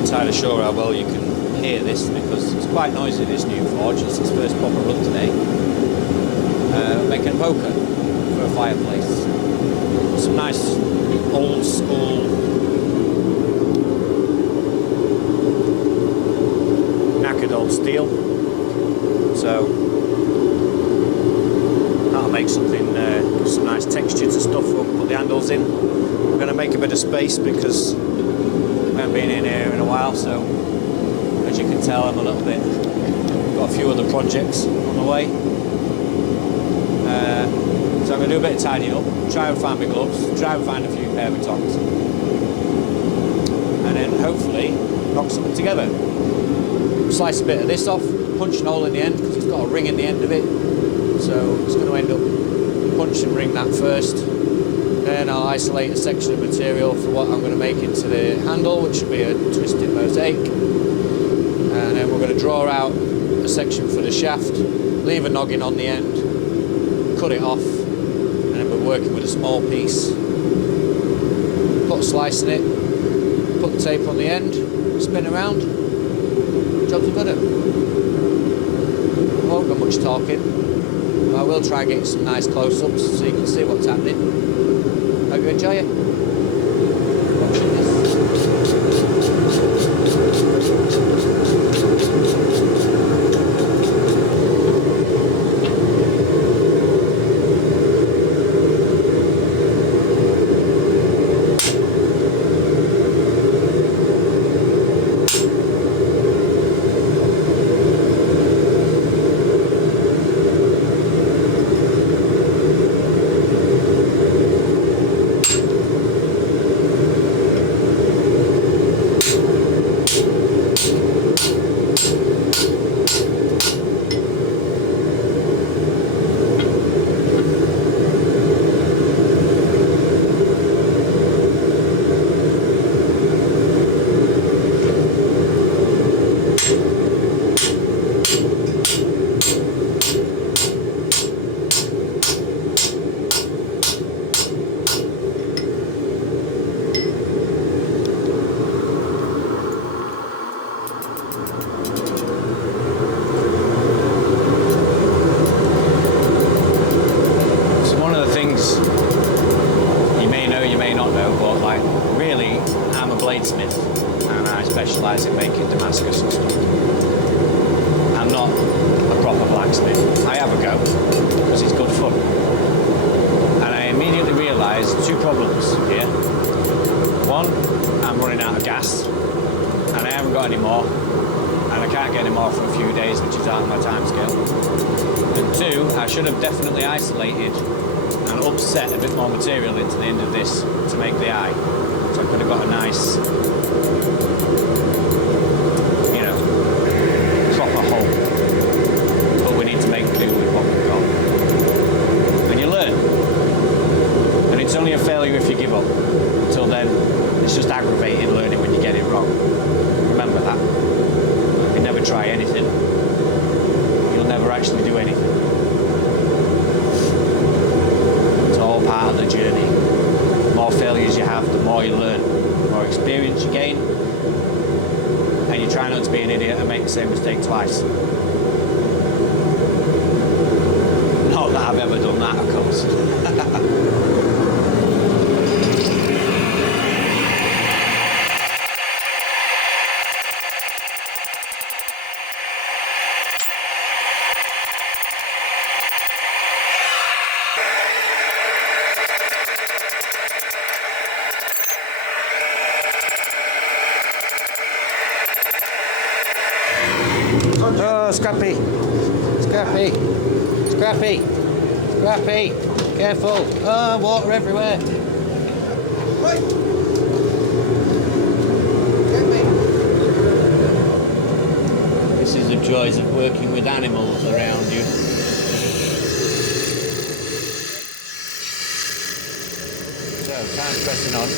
entirely sure how well you can hear this because it's quite noisy, this new forge. It's its first proper run today. Making a poker for a fireplace. Some nice old school knackered old steel. So that'll make something, some nice texture to stuff. We'll put the handles in. We're going to make a bit of space because we haven't been in here in a while, so as you can tell I'm a little bit, got a few other projects on the way. So I'm going to do a bit of tidying up, try and find my gloves, try and find a few pair of tongs, and then hopefully knock something together. Slice a bit of this off, punch a hole in the end because it's got a ring in the end of it, so it's going to end up punch and ring that first. Then I'll isolate a section of material for what I'm going to make into the handle, which will be a twisted mosaic, and then we're going to draw out a section for the shaft, leave a noggin on the end, cut it off, and then we're working with a small piece, put a slice in it, put the tape on the end, spin around, jobs are good. Won't go much talking, but I will try and get some nice close-ups so you can see what's happening. Hope you enjoy it. Watching this. Bladesmith, and I specialise in making Damascus and stuff. I'm not a proper blacksmith. I have a go because it's good fun. And I immediately realised two problems here. One, I'm running out of gas, and I haven't got any more, and I can't get any more for a few days, which is out of my time scale. And two, I should have definitely isolated and upset a bit more material into the end of this to make the eye. So I could have got a nice, you know, proper hole. But we need to make do with what we've got. And you learn. And it's only a failure if you give up. Until then, it's just aggravating learning when you get it wrong. Remember that. If you never try anything, you'll never actually do anything. It's all part of the journey. The more failures you have, the more you learn, the more experience you gain, and you try not to be an idiot and make the same mistake twice. Not that I've ever done that, of course. Oh, Scrappy! Scrappy! Scrappy! Scrappy! Careful! Oh, water everywhere! Right! Get me! This is the joys of working with animals around you. So, time's pressing on,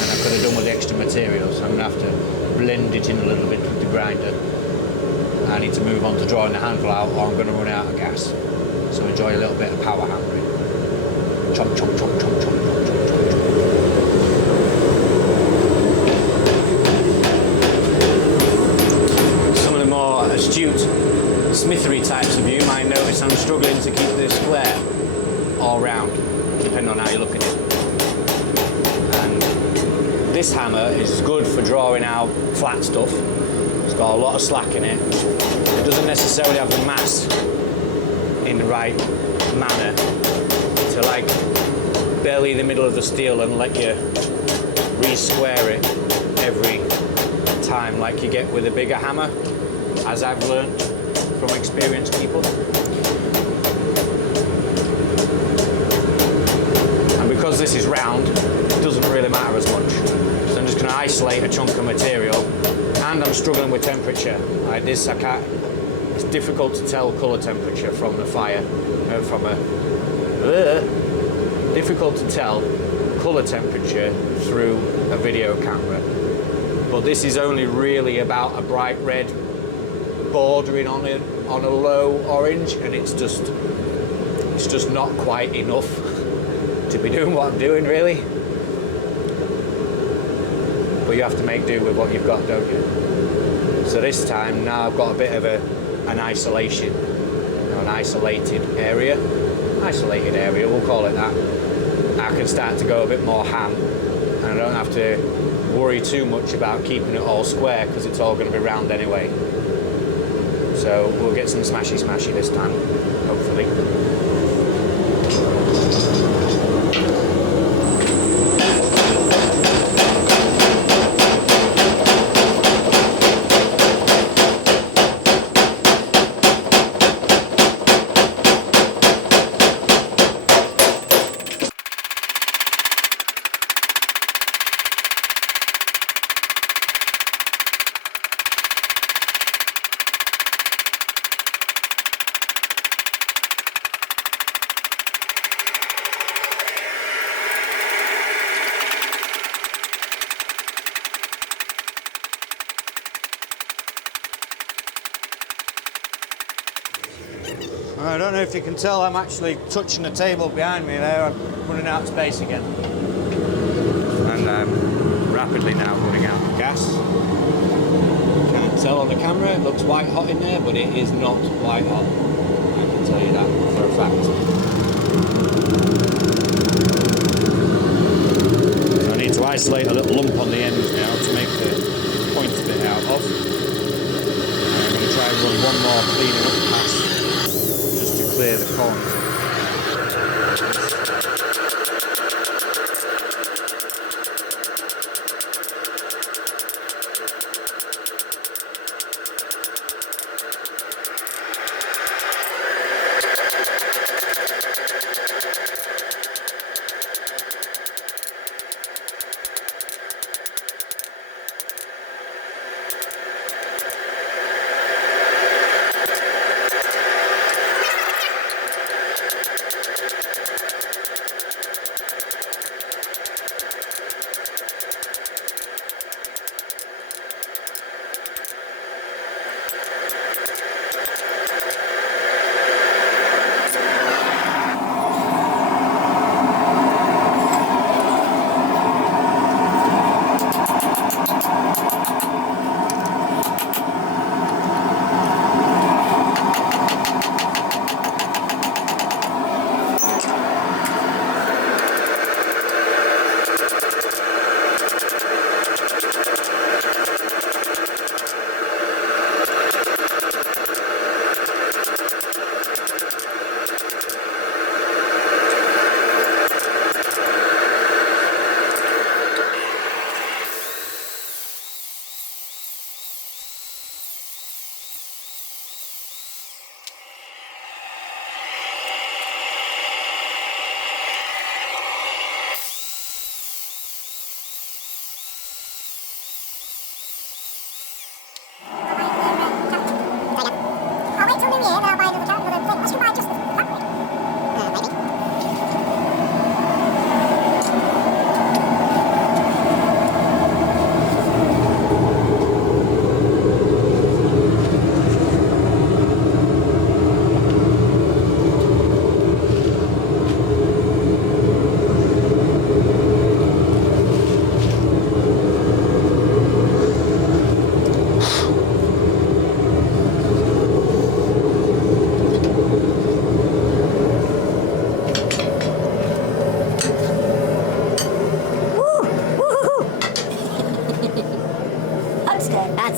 and I could have done with the extra material, so I'm going to have to blend it in a little bit with the grinder. I need to move on to drawing the handle out, or I'm going to run out of gas. So enjoy a little bit of power hammering. Chomp, chomp, chomp, chomp, chomp, chomp, chomp, chomp, chomp. This hammer is good for drawing out flat stuff. It's got a lot of slack in it. It doesn't necessarily have the mass in the right manner to like belly the middle of the steel and let you re-square it every time like you get with a bigger hammer, as I've learned from experienced people. And because this is round, it doesn't really matter as much. So I'm just going to isolate a chunk of material, and I'm struggling with temperature. Like this, I can't. It's difficult to tell colour temperature from the fire, difficult to tell colour temperature through a video camera. But this is only really about a bright red bordering on a low orange, and it's just not quite enough to be doing what I'm doing, really. But you have to make do with what you've got, don't you? So this time, now I've got a bit of an isolation, an isolated area, we'll call it that. I can start to go a bit more ham, and I don't have to worry too much about keeping it all square because it's all going to be round anyway. So we'll get some smashy this time, hopefully. I don't know if you can tell, I'm actually touching the table behind me there. I'm running out of space again. And I'm rapidly now running out of gas. Can't tell on the camera, it looks white hot in there, but it is not white hot. I can tell you that for a fact. So I need to isolate a little lump on the ends now to make the points bit out of. I'm going to try and run one more cleaning up pass, clear the corners.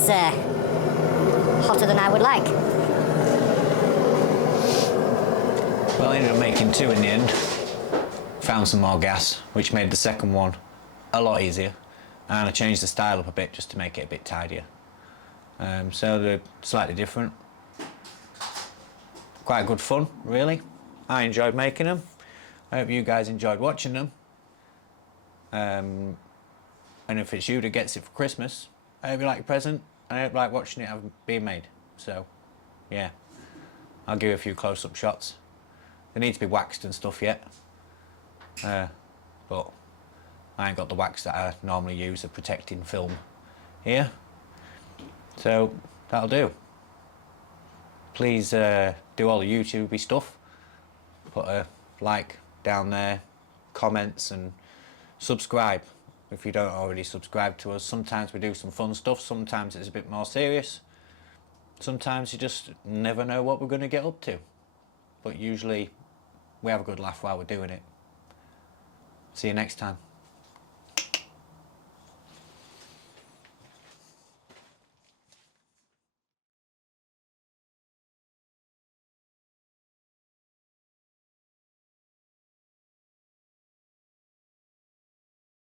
It's hotter than I would like. Well, I ended up making 2 in the end. Found some more gas, which made the second one a lot easier. And I changed the style up a bit just to make it a bit tidier. So they're slightly different. Quite good fun, really. I enjoyed making them. I hope you guys enjoyed watching them. And if it's you that gets it for Christmas, I hope you like your present, and I hope you like watching it being made. So, yeah. I'll give you a few close-up shots. They need to be waxed and stuff yet. But I ain't got the wax that I normally use, a protecting film here. So, that'll do. Please do all the YouTubey stuff. Put a like down there, comments, and subscribe if you don't already subscribe to us. Sometimes we do some fun stuff, sometimes it's a bit more serious. Sometimes you just never know what we're going to get up to. But usually we have a good laugh while we're doing it. See you next time.